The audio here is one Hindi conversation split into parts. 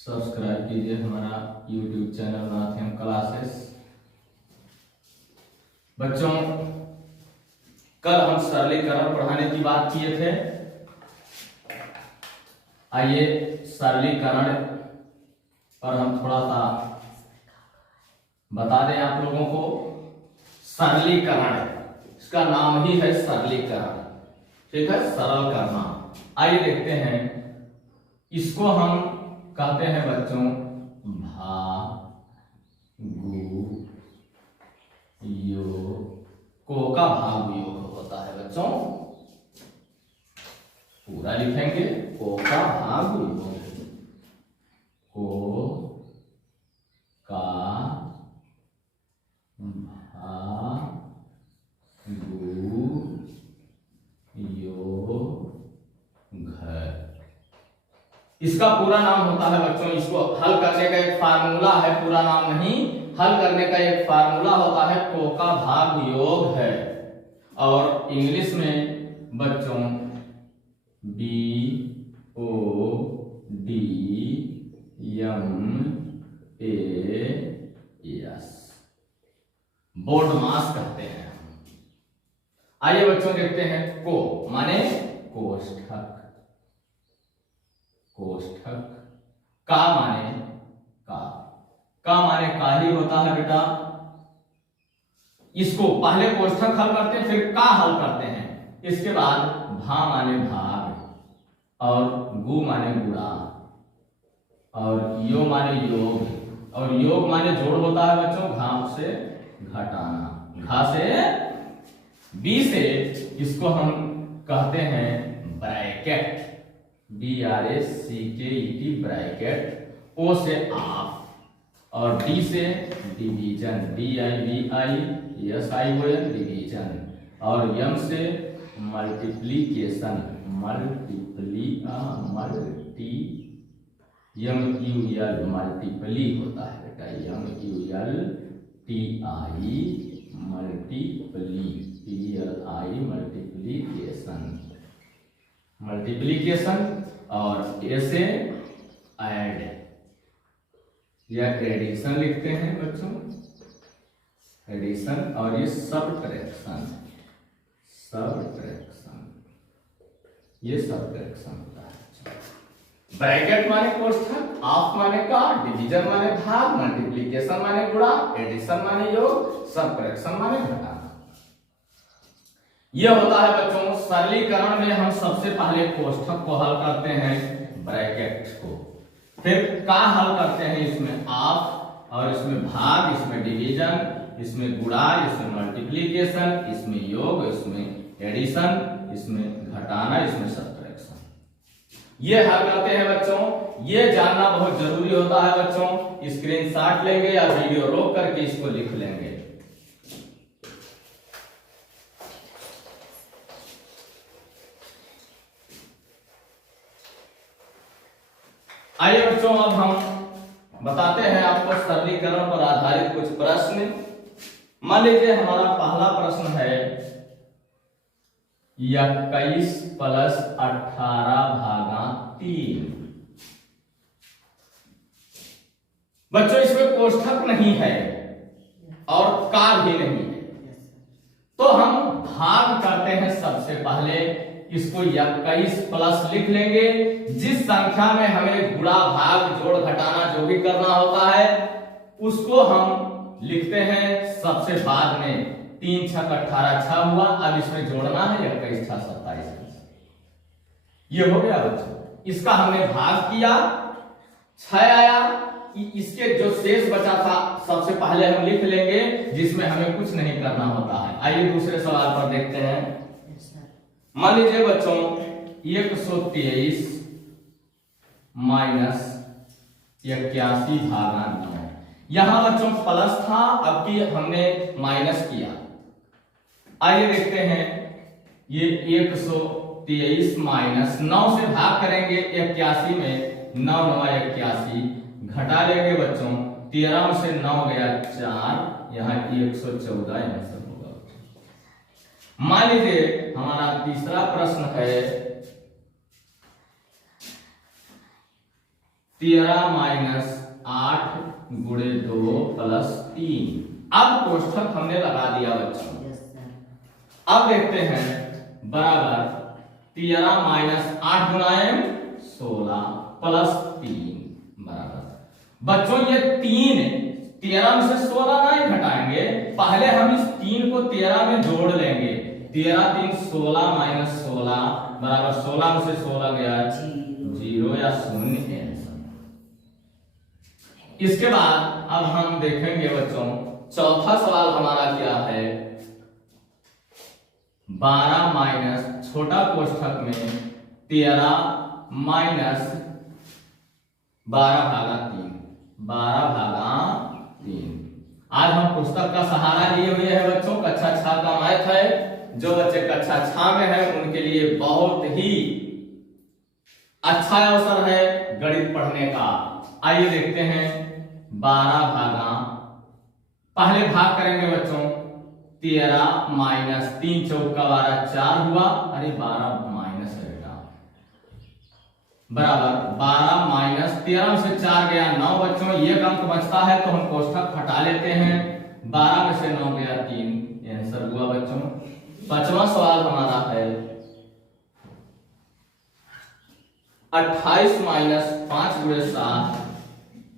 सब्सक्राइब कीजिए हमारा YouTube चैनल नाथ एम क्लासेस। बच्चों, कल हम सरलीकरण पढ़ाने की बात किए थे। आइए सरलीकरण पर हम थोड़ा सा बता दें आप लोगों को। सरलीकरण, इसका नाम ही है सरलीकरण, ठीक है, सरल करना। आइए देखते हैं, इसको हम कहते हैं बच्चों भागु योग। को का भाग योग होता है बच्चों, पूरा लिखेंगे, को का भाग योग, को का इसका पूरा नाम होता है बच्चों, इसको हल करने का एक फार्मूला है, पूरा नाम नहीं, हल करने का एक फार्मूला होता है, को का भाग योग है। और इंग्लिश में बच्चों BODMAS, बोर्ड मास कहते हैं। आइए बच्चों देखते हैं, को माने कोष्ठक, कोष्ठक, का माने का माने का ही होता है बेटा। इसको पहले कोष्ठक हल करते हैं, फिर का हल करते हैं, इसके बाद भा माने भाग, और गु माने गुणा, और यो माने योग, और योग माने जोड़ होता है बच्चों, घा से घटाना, घा से बी से इसको हम कहते हैं ब्रैकेट, BRACKET ब्रैकेट, ओ से आप, और डी से डिवीजन, DIVISION डिवीजन, और यम से मल्टीप्लीकेशन, MUL मल्टीपली होता है बेटा, MULTI मल्टीप्लीकेशन, और ए से ऐड या एडिशन लिखते हैं बच्चों, एडिशन, और ये सब्ट्रैक्शन, ये सब्ट्रैक्शन होता है। ब्रैकेट माने कोष्ठक, ऑफ माने का, डिवीजन माने भाग, मल्टीप्लिकेशन माने गुणा, एडिशन माने योग, सब्ट्रैक्शन माने घटाना। यह होता है बच्चों सरलीकरण में। हम सबसे पहले कोष्ठक को हल करते हैं, ब्रैकेट को, फिर का हल करते हैं, इसमें ऑफ, और इसमें भाग, इसमें डिवीजन, इसमें गुणा, इसमें मल्टीप्लिकेशन, इसमें योग, इसमें एडिशन, इसमें घटाना, इसमें सब्ट्रैक्शन। ये हल करते हैं बच्चों। ये जानना बहुत जरूरी होता है बच्चों। स्क्रीनशॉट लेंगे या वीडियो रोक करके इसको लिख लेंगे। आइए बच्चों, अब हम बताते हैं आपको सरलीकरण पर आधारित कुछ प्रश्न। मान लीजिए हमारा पहला प्रश्न है 21 + 18/3। बच्चों इसमें कोष्ठक नहीं है और का भी नहीं है, तो हम भाग करते हैं। सबसे पहले इसको 21 प्लस लिख लेंगे। जिस संख्या में हमें गुणा, भाग, जोड़, घटाना जो भी करना होता है उसको हम लिखते हैं सबसे बाद में। 3 × 6 = 18, 6 हुआ। अब इसमें जोड़ना है 21 × 6 = 27। ये हो गया बच्चों। इसका हमने भाग किया, 6 आया। इसके जो शेष बचा था सबसे पहले हम लिख लेंगे, जिसमें हमें कुछ नहीं करना होता है। आइए दूसरे सवाल पर देखते हैं। मान लीजिए बच्चों 123 - 81/9। यहां बच्चों प्लस था, अब की हमने माइनस किया। आइए देखते हैं, ये 123 - 9 से भाग करेंगे 81 में, 9 × 9 = 81, घटा लेंगे बच्चों, 13 में से 9 गया 4, यहाँ 114 आंसर होगा। मान लीजिए हमारा तीसरा प्रश्न है 13 माइनस 8 गुणे 2 प्लस 3। अब कोष्ठक हमने लगा दिया बच्चों। अब देखते हैं बराबर 13 माइनस 8 गुणाए 16 प्लस 3 बराबर। बच्चों ये 13 में से 16 नहीं घटाएंगे, पहले हम इस 3 को 13 में जोड़ लेंगे। 13 3 16 माइनस 16 बराबर 16 में से 16 गया 0 या 0 आंसर। इसके बाद अब हम देखेंगे बच्चों चौथा सवाल हमारा क्या है। 12 माइनस छोटा कोष्ठक में 13 माइनस 12 भागा 3 12 भागा 3। आज हम पुस्तक का सहारा लिए हुए हैं बच्चों। कक्षा 6 का मैथ है। जो बच्चे कक्षा 6 में है उनके लिए बहुत ही अच्छा अवसर है गणित पढ़ने का। आइए देखते हैं 12 भागा, पहले भाग करेंगे बच्चों 13 माइनस 3 चौका 12 4 हुआ। अरे 12 माइनस है बेटा, बराबर 12 माइनस 13 में से 4 गया 9 बच्चों। एक अंक बचता है तो हम कोष्ठक हटा लेते हैं। 12 में से 9 गया 3, आंसर हुआ बच्चों। पांचवा सवाल हमारा है 28 माइनस 5 गुणे 7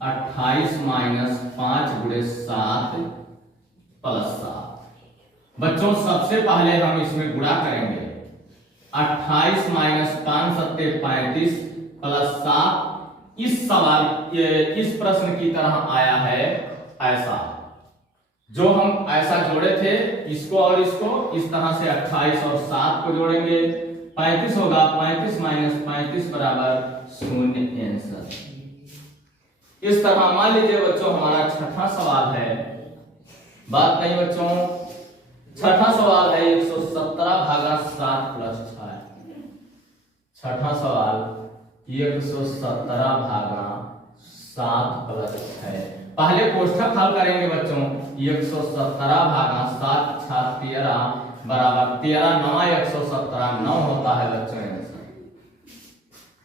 28 माइनस 5 गुणे 7 प्लस 7। बच्चों सबसे पहले हम इसमें गुणा करेंगे। 28 माइनस 5 सत्ते 35 प्लस 7। इस सवाल इस प्रश्न की तरह आया है ऐसा, जो हम ऐसा जोड़े थे इसको और इसको, इस तरह से 28 और 7 को जोड़ेंगे 35 होगा। 35 माइनस 35 बराबर 0 आंसर। इस तरह मान लीजिए बच्चों हमारा छठा सवाल है। बात नहीं बच्चों, छठा सवाल है 117 भागा 7 प्लस 6। छठा सवाल 117 भागा 7 प्लस 6। पहले कोष्ठक हल करेंगे बच्चों। 117 भागा 7 6 13 बराबर 13 9 117 9 होता है बच्चों आंसर।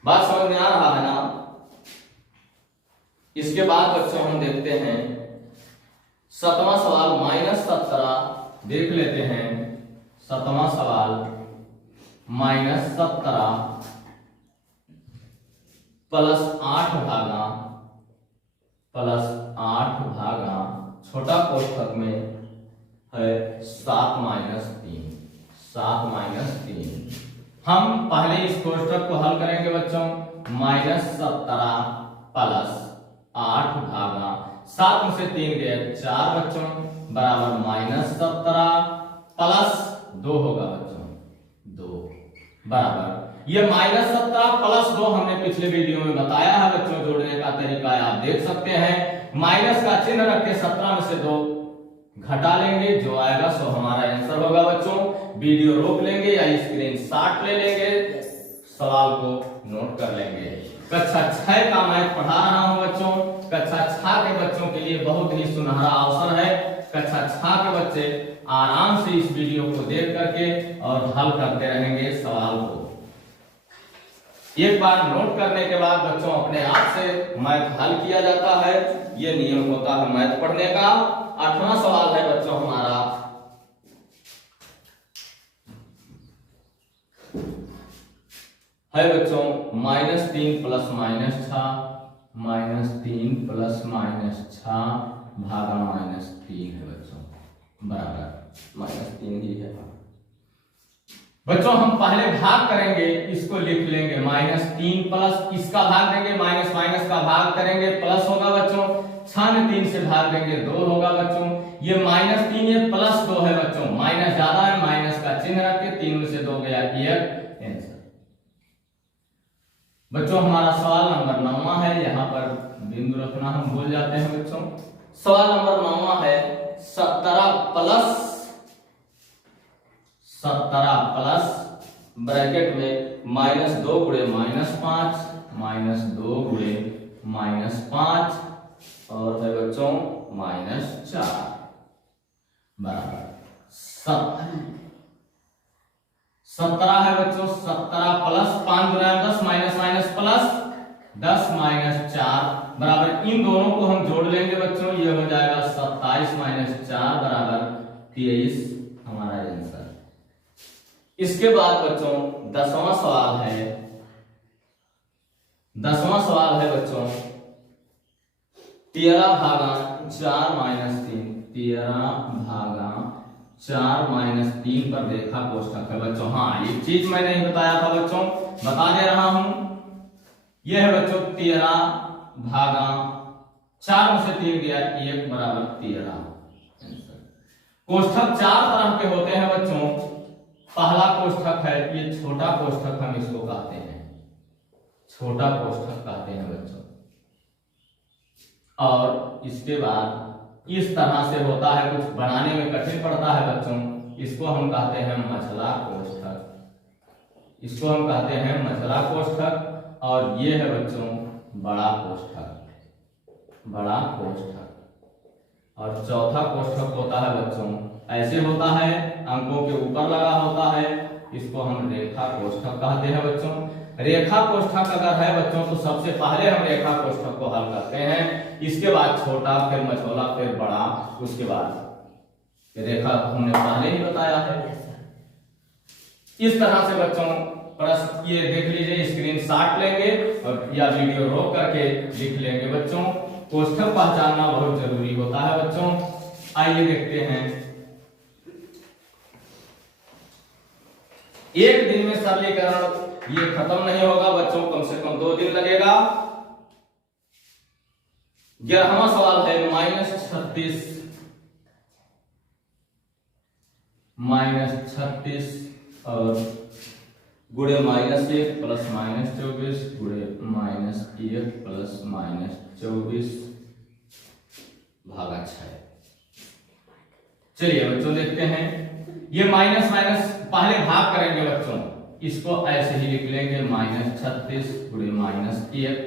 बात समझ में आ रहा है ना। इसके बाद बच्चों हम देखते हैं 7वां सवाल -17 देख लेते हैं। 7वां सवाल -17 प्लस 8 भागा छोटा कोष्ठक में है 7 माइनस 3। हम पहले इस कोष्ठक को हल करेंगे बच्चों। -17 प्लस 8 भागा 7 में से 3 गए 4 बच्चों बराबर -17 प्लस 2 होगा बच्चों 2 बराबर। ये -17 प्लस 2 हमने पिछले वीडियो में बताया है बच्चों। जोड़ने का तरीका आप देख सकते हैं। माइनस का चिन्ह रख के 17 में से 2 घटा लेंगे, जो आएगा सो हमारा आंसर होगा बच्चों। वीडियो रोक लेंगे या स्क्रीनशॉट ले लेंगे, सवाल को नोट कर लेंगे। कक्षा 6 का मैथ पढ़ा रहा हूं बच्चों। कक्षा 6 के बच्चों के लिए बहुत ही सुनहरा अवसर है। कक्षा 6 के बच्चे आराम से इस वीडियो को देख करके और हल करते रहेंगे सवाल को। एक बार नोट करने के बाद बच्चों अपने आप से मैथ हल किया जाता है। यह नियम होता है मैथ पढ़ने का। 8वां सवाल है बच्चों हमारा है बच्चों -3 प्लस -6 -3 प्लस -6 भागा -3 है बच्चों बराबर -3 ही है बच्चों। हम पहले भाग करेंगे, इसको लिख लेंगे -3 प्लस इसका भाग देंगे, माइनस माइनस का भाग करेंगे प्लस होगा बच्चों। 6 में 3 से भाग देंगे 2 होगा बच्चों। ये -3 ये प्लस 2 है बच्चों। माइनस ज्यादा है, माइनस का चिन्ह रख के 3 में से 2 गया 1 आंसर। बच्चों हमारा सवाल नंबर 9वां है। यहाँ पर बिंदु रखना हम भूल जाते हैं बच्चों। सवाल नंबर 9वां है 17 प्लस ब्रैकेट में -2 गुणे -5 -2 गुणे -5 और है बच्चों -4 बराबर 17 है बच्चों। 17 प्लस 5 गुना 10 माइनस माइनस प्लस 10 माइनस 4 बराबर, इन दोनों को हम जोड़ लेंगे बच्चों, ये हो जाएगा 27 माइनस 4 बराबर 23 हमारा आंसर। इसके बाद बच्चों 10वां सवाल है, 10वां सवाल है बच्चों 13 भागा 4 माइनस 3, 13 भागा 4 माइनस 3 पर रेखा कोष्ठक है बच्चों। हाँ, एक चीज मैं नहीं बताया था बच्चों, बता दे रहा हूं। यह है बच्चों 13 भागा 4 में से 3 गया 1 बराबर 13। कोष्ठक 4 तरह के होते हैं बच्चों। पहला कोष्ठक है, ये छोटा कोष्ठक हम इसको कहते हैं, छोटा कोष्ठक कहते हैं बच्चों। और इसके बाद इस तरह से होता है, कुछ बनाने में कठिन पड़ता है बच्चों, इसको हम कहते हैं मझला कोष्ठक, इसको हम कहते हैं मझला कोष्ठक। और ये है बच्चों बड़ा कोष्ठक, बड़ा कोष्ठक। और चौथा कोष्ठक होता है बच्चों, ऐसे होता है, अंकों के ऊपर लगा होता है, इसको हम रेखा कोष्ठक कहते हैं बच्चों। रेखा कोष्ठक अगर है बच्चों तो सबसे पहले हम रेखा कोष्ठक को हल करते हैं, इसके बाद छोटा, फिर मझोला, फिर बड़ा, उसके बाद रेखा हमने पहले ही बताया है। इस तरह से बच्चों प्रश्न ये देख लीजिए, स्क्रीनशॉट लेंगे और या वीडियो रोक करके लिख लेंगे बच्चों। कोष्ठक पहचानना बहुत जरूरी होता है बच्चों। आइए देखते हैं, एक दिन में सरलीकरण ये खत्म नहीं होगा बच्चों, कम से कम 2 दिन लगेगा। 11वां सवाल है -36 और गुणे -1 प्लस -24 गुणे -1 प्लस -24 भागा 6। चलिए बच्चों देखते हैं, ये माइनस माइनस पहले भाग करेंगे बच्चों, इसको ऐसे ही लिख लेंगे -36 गुणे -1।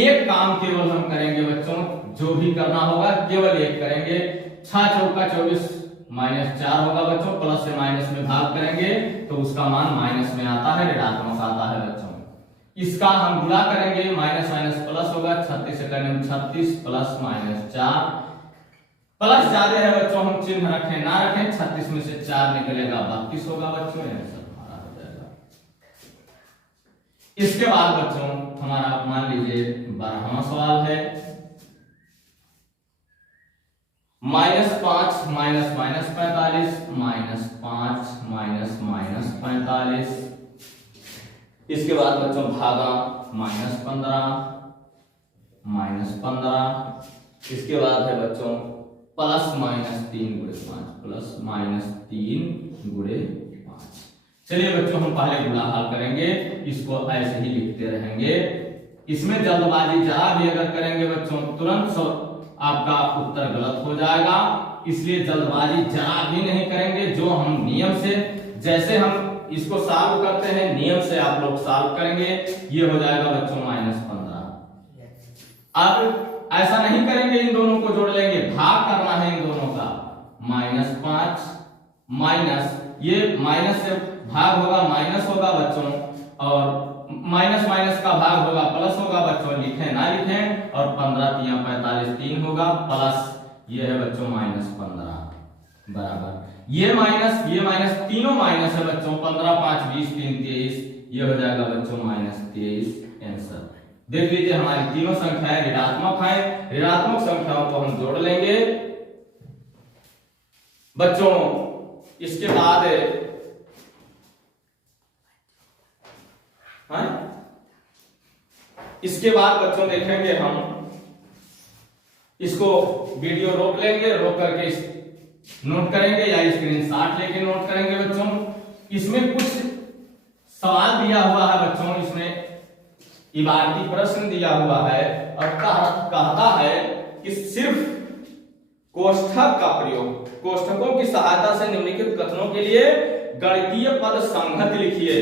एक काम केवल हम करेंगे बच्चों, जो भी करना होगा केवल एक करेंगे, 6 चौका 24 -4 होगा बच्चों, प्लस से माइनस में भाग करेंगे तो उसका मान माइनस में आता है, ऋणात्मक आता है बच्चों। इसका हम गुणा करेंगे, माइनस माइनस प्लस होगा, 36 से करेंगे 36 प्लस -4, प्लस ज्यादा है बच्चों, हम चिन्ह रखें ना रखें, 36 में से 4 निकलेगा 32 होगा बच्चों, आंसर हमारा हो जाएगा। इसके बाद बच्चों हमारा मान लीजिए 12वां सवाल है, -5 माइनस माइनस 45 -5 माइनस 45। इसके बाद बच्चों भागा -15। इसके बाद है बच्चों प्लस -3 गुणे 5 प्लस -3 गुणे 5। चलिए बच्चों हम पहले गुणा हल करेंगे, इसको ऐसे ही लिखते रहेंगे। इसमें जल्दबाजी जरा भी अगर करेंगे बच्चों तुरंत आपका उत्तर गलत हो जाएगा, इसलिए जल्दबाजी जरा भी नहीं करेंगे। जो हम नियम से, जैसे हम इसको सॉल्व करते हैं नियम से आप लोग सॉल्व करेंगे, ये हो जाएगा बच्चों -15। अब ऐसा नहीं करेंगे, इन दोनों को जोड़ लेंगे, भाग करना है इन दोनों का, -5 माइनस, ये माइनस से भाग होगा माइनस होगा बच्चों, और माइनस माइनस का भाग होगा प्लस होगा बच्चों, लिखें ना लिखें, और 15 3 45 3 होगा, प्लस ये है बच्चों -15 बराबर, ये माइनस तीनों माइनस है बच्चों, 15 5 20 3 23, ये हो जाएगा बच्चों -23 आंसर। देख लीजिए हमारी तीनों संख्याएं ऋणात्मक हैं, ऋणात्मक संख्याओं को हम जोड़ लेंगे बच्चों। इसके बाद इसके बाद बच्चों देखेंगे हम, इसको वीडियो रोक लेंगे, रोक करके नोट करेंगे या स्क्रीनशॉट लेके नोट करेंगे बच्चों। इसमें कुछ सवाल दिया हुआ है बच्चों, इसमें इबारती प्रश्न दिया हुआ है और कहता है कि सिर्फ कोष्ठक का प्रयोग, कोष्ठकों की सहायता से निम्नलिखित कथनों के लिए गणितीय पद संहति लिखिए।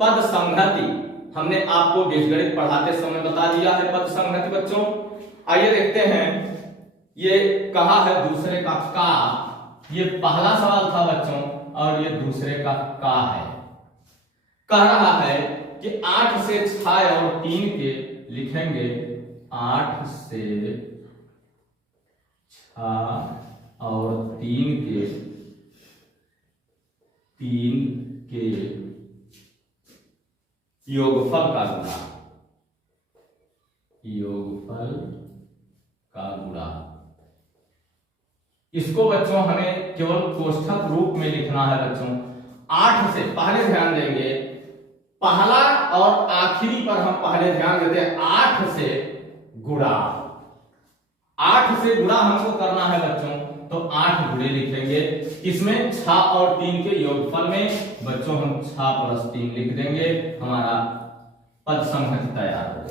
पद संहति हमने आपको बीजगणित पढ़ाते समय बता दिया है, पद संहति बच्चों। आइए देखते हैं, ये कहा है दूसरे का का, ये पहला सवाल था बच्चों और ये दूसरे का है। कह रहा है कि 8 से 6 और 3 के लिखेंगे 8 से 6 और 3 के योगफल का गुणा, योगफल का गुणा। इसको बच्चों हमें केवल कोष्ठक रूप में लिखना है बच्चों। 8 से पहले ध्यान देंगे, पहला और आखिरी पर हम पहले ध्यान देते हैं। 8 से गुणा, 8 से गुणा हमको करना है बच्चों, तो 8 गुणे लिखेंगे। इसमें 6 और 3 के योगफल में बच्चों हम 6 + 3 लिख देंगे, हमारा पद संहति तैयार हो गया।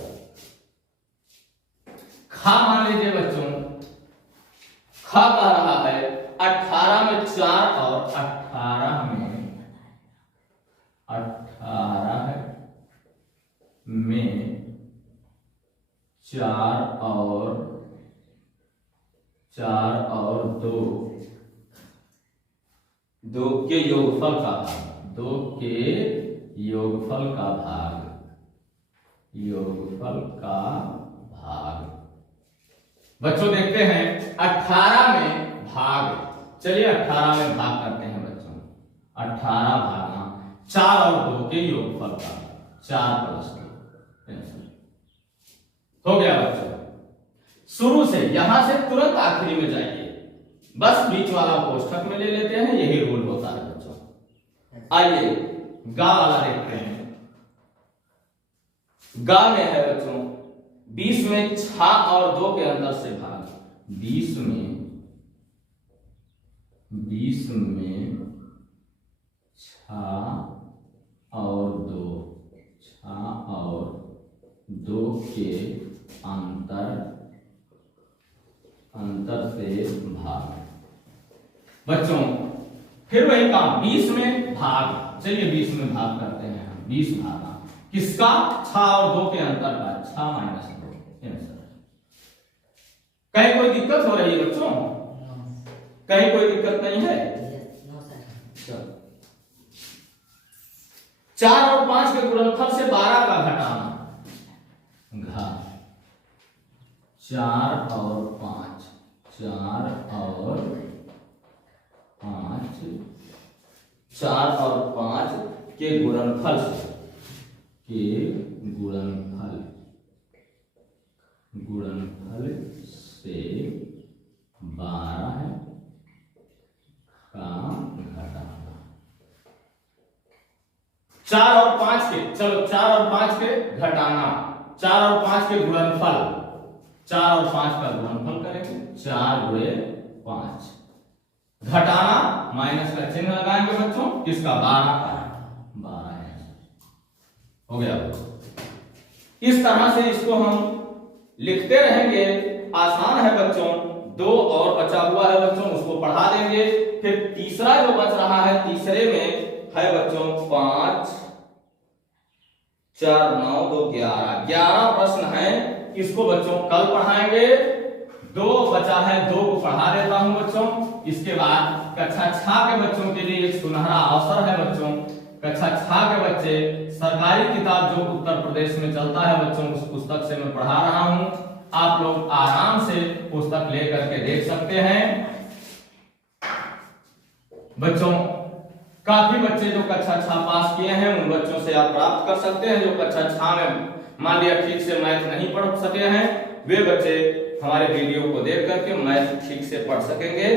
खा मान लीजिए बच्चों, खा कह रहा है 18 में 4 और 18 में 4 और 2 के योगफल का भाग, 2 के योगफल का भाग, योगफल का भाग। बच्चों देखते हैं 18 में भाग, चलिए 18 में भाग करते हैं बच्चों। 18 भागना 4 और 2 के योगफल का, 4 + 2 हो गया बच्चों। शुरू से यहां से तुरंत आखिरी में जाइए, बस बीच वाला कोष्ठक में ले लेते हैं, यही रूल होता है बच्चों। आइए गा वाला देखते हैं। गा में है बच्चों 20 में 6 और 2 के अंतर से भाग, 20 में 6 और 2 के अंतर से भाग। बच्चों फिर वही काम, 20 में भाग, चलिए 20 में भाग करते हैं हम। 20 भागा किसका? 6 और 2 के अंतर का, 6 - 2 आंसर। कहीं कोई दिक्कत हो रही है बच्चों? कहीं कोई दिक्कत नहीं है? 4 और 5 के गुणनफल से 12 का घटाना, घा 4 और 5, 4 और 5 के गुणनफल से, गुणनफल से 12 है का घटाना। 4 और 5 के, चलो 4 और 5 के घटाना, 4 और 5 के गुणनफल, 4 और 5 का गुणनफल करेंगे, 4 × 5 घटाना, माइनस का चिन्ह लगाएंगे बच्चों, किसका? 12 का, 12 है। हो गया। इस तरह से इसको हम लिखते रहेंगे, आसान है बच्चों। 2 और बचा हुआ है बच्चों, उसको पढ़ा देंगे। फिर तीसरा जो बच रहा है, तीसरे में है बच्चों 5 4 9 2 11 प्रश्न है। इसको बच्चों कल पढ़ाएंगे। 2 बचा है, 2 को पढ़ा देता हूं बच्चों। इसके बाद कक्षा 6 के बच्चों के लिए एक सुनहरा अवसर है बच्चों। कक्षा 6 के बच्चे सरकारी किताब जो उत्तर प्रदेश में चलता है बच्चों, उस पुस्तक से मैं पढ़ा रहा हूं। आप लोग आराम से पुस्तक लेकर के देख सकते हैं बच्चों। काफी बच्चे जो कक्षा 6 पास किए हैं, उन बच्चों से आप प्राप्त कर सकते हैं। जो कक्षा 6 में मान लिया ठीक से मैथ नहीं पढ़ सके हैं, वे बच्चे हमारे वीडियो को देख करके मैथ ठीक से पढ़ सकेंगे।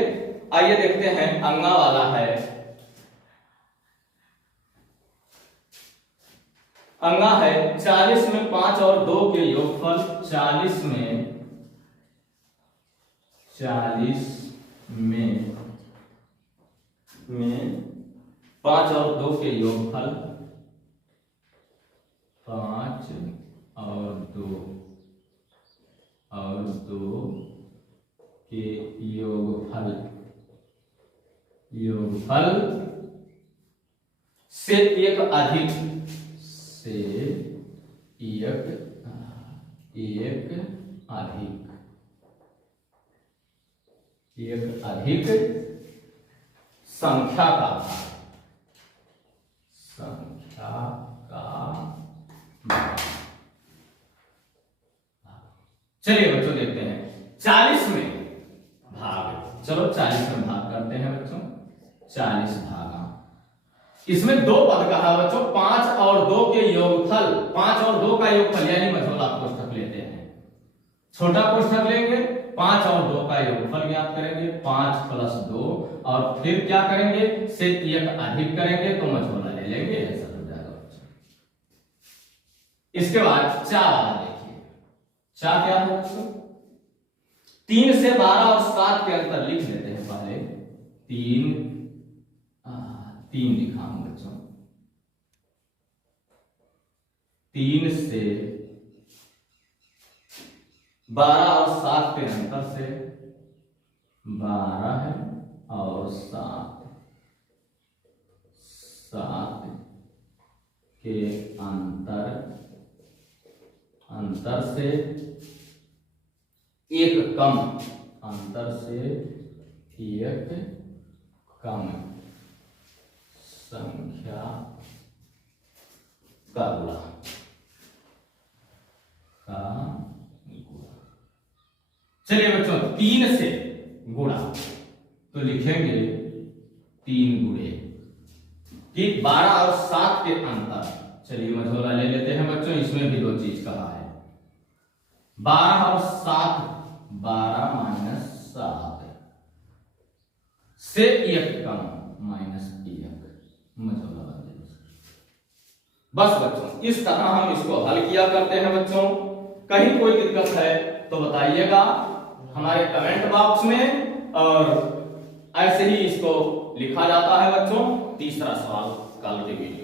आइए देखते हैं, अंगा वाला है। अंगा है 40 में 5 और 2 के योगफल, 40 में 5 और 2 के योगफल, 5 और 2 के योगफल से एक अधिक, से एक अधिक संख्या का भाग, चलिए बच्चों देखते हैं 40 में भाग, चलो 40 में भाग करते हैं बच्चों। 40 भागा, इसमें दो पद कहा बच्चों, 5 और 2 के योगफल, 5 और 2 का योगफल यानी मझोला कोष्ठक लेते हैं। छोटा कोष्ठक लेंगे, 5 और 2 का योगफल ज्ञात करेंगे, 5 प्लस 2, और फिर क्या करेंगे, से 1 अधिक करेंगे तो मझोला ले लेंगे, ऐसा हो जाएगा बच्चों। इसके बाद 4 देखिए, 4 क्या है बच्चों, 3 से 12 और 7 के अंतर लिख लेते हैं पहले। 3 लिखा हूं बच्चों, 3 से 12 और 7 के अंतर से 12 है और 7 के अंतर से एक कम, अंतर से एक कम संख्या का गुणा, चलिए बच्चों 3 से गुणा तो लिखेंगे 3 गुणे कि 12 और 7 के अंतर। चलिए मझोला ले लेते हैं बच्चों, इसमें भी 2 चीज कहा है, 12 और 7, 12 माइनस 7 से 1 कम माइनस 1, मझोला बन जाएगा। बस बच्चों इस तरह हम इसको हल किया करते हैं बच्चों। कहीं कोई दिक्कत है तो बताइएगा हमारे कमेंट बॉक्स में, और ऐसे ही इसको लिखा जाता है बच्चों। तीसरा सवाल कल के वीडियो